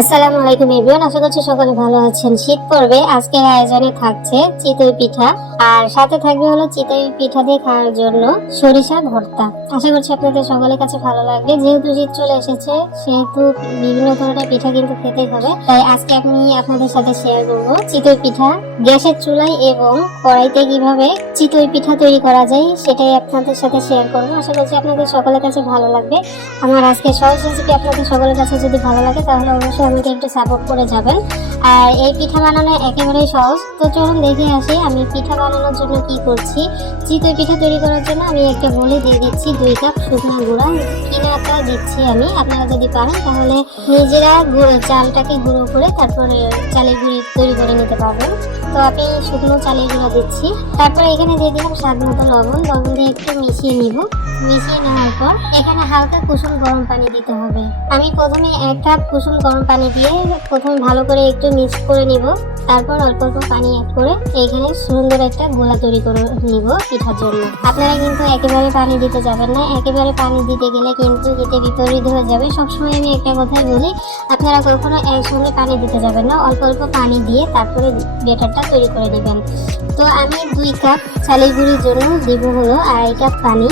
আসসালামু আলাইকুম এভরিওয়ান, আশা করছি সকলে ভালো আছেন। শীত পড়বে, আজকের আয়োজনে থাকছে চিতই পিঠা আর সাথে থাকবে হলো চিতই পিঠা দিয়ে খাওয়ার জন্য সরিষা ভর্তা। আশা করছি আপনাদের সকলের কাছে ভালো লাগবে। যেহেতু শীত চলে এসেছে সেহেতু বিভিন্ন ধরনের পিঠা কিন্তু খেতেই হবে, তাই আজকে আমি আপনাদের সাথে শেয়ার করব চিতই পিঠা গ্যাসের চুলায় এবং কড়াইতে কিভাবে চিতই পিঠা তৈরি করা যায় সেটাই আপনাদের সাথে শেয়ার করব। আশা করছি আপনাদের সকলের কাছে ভালো লাগবে। আমার আজকে সহজ রেসিপি আপনাদের সকলের কাছে যদি ভালো লাগে তাহলে অবশ্যই আমাকে একটু সাপোর্ট করে যাবেন। আর এই পিঠা বানানো একেবারেই সহজ। তো চলুন দেখে আসি আমি পিঠা বানানোর জন্য কি করছি। চিতই পিঠা তৈরি করার জন্য আমি একটা বলে দিয়ে দিচ্ছি 2 কাপ শুকনো গুঁড়া। কিনাটা দিচ্ছি আমি, আপনারা যদি পারেন তাহলে নিজেরা চালটাকে গুঁড়ো করে তারপরে চালের গুঁড়ি তৈরি করে নিতে পারবেন। তো আমি শুকনো চালের গুঁড়া দিচ্ছি। তারপরে এখানে দিয়ে দিলাম স্বাদ মতো লবণ দিয়ে একটু মিশিয়ে নিব। মিশিয়ে নেওয়ার পর এখানে হালকা কুসুম গরম পানি দিতে হবে। আমি প্রথমে 1 কাপ কুসুম গরম পানি দিয়ে প্রথমে ভালো করে একটু মিক্স করে নিব। তারপর অল্প অল্প পানি অ্যাড করে এখানে সুন্দর একটা গোলা তৈরি করে নিব পিঠার জন্য। আপনারা কিন্তু একেবারে পানি দিতে যাবেন না, একেবারে পানি দিতে গেলে কিন্তু এতে বিপরীত হয়ে যাবে। সবসময় আমি একটা কথাই বলি, আপনারা কখনো একসঙ্গে পানি দিতে যাবেন না, অল্প অল্প পানি দিয়ে তারপরে ব্যাটারটা তৈরি করে নেবেন। তো আমি 2 কাপ চালের গুঁড়ির জন্য দিব হলো 2.5 কাপ পানি।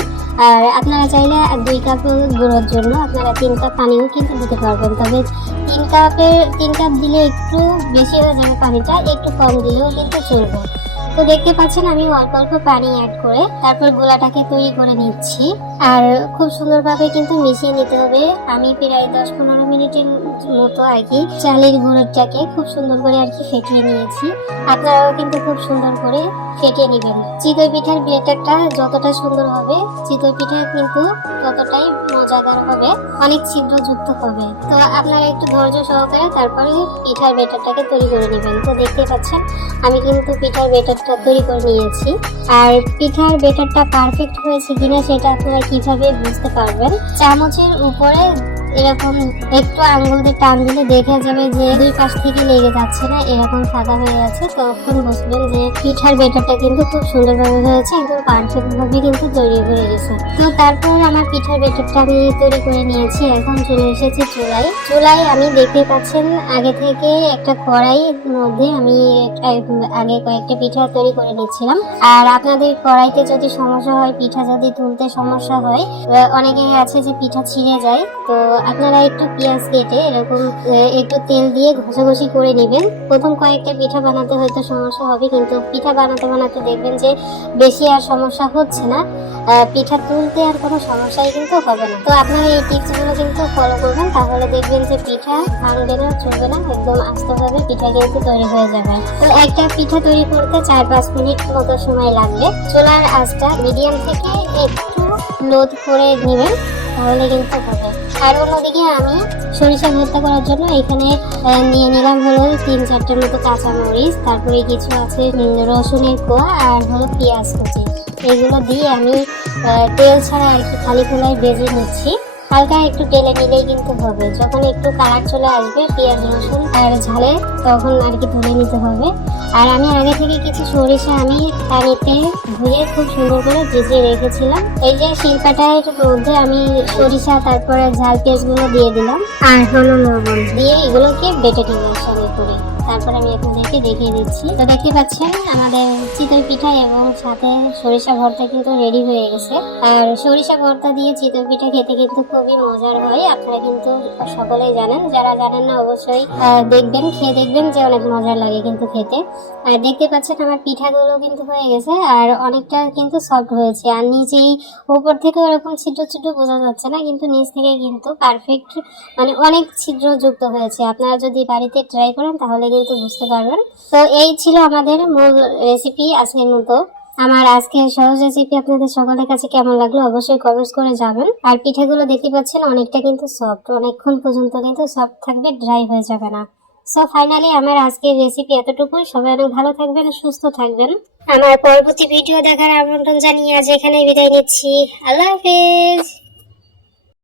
আর আপনারা চাইলে 2 কাপ গুঁড়োর জন্য আপনারা 3 কাপ পানিও কিন্তু দিতে পারবেন। তবে 3 কাপ দিলে একটু বেশি হয়ে যাবে পানিটা, একটু কম দিলেও কিন্তু চলবে। তো দেখতে পাচ্ছেন আমি অল্প অল্প পানি অ্যাড করে তারপর গোলাটাকে তৈরি করে নিচ্ছি। আর খুব সুন্দরভাবে কিন্তু মিশিয়ে নিতে হবে। আমি প্রায় 10-15 মিনিটের মতো আর কি চালের গুঁড়োটাকে খুব সুন্দর করে আর কি ফেটিয়ে নিয়েছি। আপনারাও কিন্তু খুব সুন্দর করে ফেটিয়ে নেবেন। চিতই পিঠার ব্যাটারটা যতটা সুন্দর হবে চিতই পিঠা কিন্তু ততটাই মজাদার হবে, অনেক ছিদ্রযুক্ত হবে। তো আপনারা একটু ধৈর্য সহকারে তারপরে পিঠার ব্যাটারটাকে তৈরি করে নেবেন। তো দেখতে পাচ্ছেন আমি কিন্তু পিঠার ব্যাটারটা তৈরি করে নিয়েছি। আর পিঠার ব্যাটারটা পারফেক্ট হয়েছে কিনা সেটা আপনারা কিভাবে বুঝতে পারবেন, চামচের উপরে এরকম একটু আঙ্গুল দিয়ে টান দিলে দেখা যাবে যে 2 পাশ থেকে লেগে যাচ্ছে না, এরকম সাদা হয়ে আছে। তখন বুঝবেন যে পিঠার ব্যাটারটা কিন্তু খুব সুন্দরভাবে হয়েছে, একদম পারফেক্ট ভাবে কিন্তু তৈরি হয়ে গেছে। তো তারপর আমার পিঠার ব্যাটারটা আমি তৈরি করে নিয়েছি। এখন চলে এসেছি চুলায় আমি দেখতে পাচ্ছেন আগে থেকে একটা কড়াইয়ের মধ্যে আমি আগে কয়েকটা পিঠা তৈরি করে নিচ্ছিলাম। আর আপনাদের কড়াইতে যদি সমস্যা হয়, পিঠা যদি তুলতে সমস্যা হয়, অনেকে আছে যে পিঠা ছিঁড়ে যায়, তো আপনারা একটু পেঁয়াজ কেটে এরকম একটু তেল দিয়ে ঘষাঘষি করে নেবেন। প্রথম কয়েকটা পিঠা বানাতে হয়তো সমস্যা হবে, কিন্তু পিঠা বানাতে বানাতে দেখবেন যে বেশি আর সমস্যা হচ্ছে না, পিঠা তুলতে আর কোনো সমস্যাই কিন্তু হবে না। তো আপনারা এই টিপসগুলো কিন্তু ফলো করবেন, তাহলে দেখবেন যে পিঠা ভাঙবে না, চলবে না, একদম আস্তেভাবে পিঠা কিন্তু তৈরি হয়ে যাবে। তো একটা পিঠা তৈরি করতে 4-5 মিনিট মতো সময় লাগবে। চুলার আঁচটা মিডিয়াম থেকে একটু লো করে নেবেন, তাহলে কিন্তু হবে। আর অন্যদিকে আমি সরিষা ভর্তা করার জন্য এখানে নিয়ে নিলাম হলো 3-4টের মতো কাঁচামরিচ, তারপরে কিছু আছে রসুনের কোয়া আর হলো পেঁয়াজ কুচি। এগুলো দিয়ে আমি তেল ছাড়া আর কি খালি খোলায় ভেজে নিচ্ছি। হালকা একটু তেলে নিলেই কিন্তু হবে। যখন একটু কালার চলে আসবে পেঁয়াজ রসুন আর ঝালে, তখন আর কি তুলে নিতে হবে। আর আমি আগে থেকে কিছু সরিষা আমি পানিতে ধুয়ে খুব সুন্দর করে ভিজিয়ে রেখেছিলাম। এই যে শিলপাটার মধ্যে আমি সরিষা তারপরে ঝাল পেঁয়াজগুলো দিয়ে দিলাম আর হলো লবণ দিয়ে এগুলোকে বেটে নিলাম একসঙ্গে করে। তারপর আমি আপনাদেরকে দেখিয়ে দিচ্ছি। তো দেখতে পাচ্ছেন আমাদের চিতই পিঠা এবং সাথে সরিষা ভর্তা কিন্তু রেডি হয়ে গেছে। আর সরিষা ভর্তা দিয়ে চিতই পিঠা খেতে কিন্তু খুবই মজার হয়, আপনারা কিন্তু সকলেই জানেন। যারা জানেন না অবশ্যই দেখবেন, খেয়ে দেখবেন যে অনেক মজার লাগে কিন্তু খেতে। আর দেখতে পাচ্ছেন আমার পিঠাগুলো কিন্তু হয়ে গেছে আর অনেকটা কিন্তু সফট হয়েছে। আর নিচেই উপর থেকে ওরকম ছিদ্র ছিদ্র বোঝা যাচ্ছে না, কিন্তু নিচ থেকে কিন্তু পারফেক্ট, মানে অনেক ছিদ্রযুক্ত হয়েছে। আপনারা যদি বাড়িতে ট্রাই করেন তাহলে কিন্তু বুঝতে পারবেন। তো এই ছিল আমাদের মূল রেসিপি আজকের মতো। আমার আজকের সহজ রেসিপি আপনাদের সকলের কাছে কেমন লাগলো অবশ্যই কমেন্টস করে যাবেন। আর পিঠাগুলো দেখতে পাচ্ছেন অনেকটা কিন্তু সফট, অনেকক্ষণ পর্যন্ত কিন্তু সফট থাকবে, ড্রাই হয়ে যাবে না। সো ফাইনালি আমার আজকের রেসিপি এতটুকুই। সবাই অনেক ভালো থাকবেন, সুস্থ থাকবেন। আমার পরবর্তী ভিডিও দেখার আমন্ত্রণ জানিয়ে আজ এখানে বিদায় নিচ্ছি। আল্লাহ হাফেজ।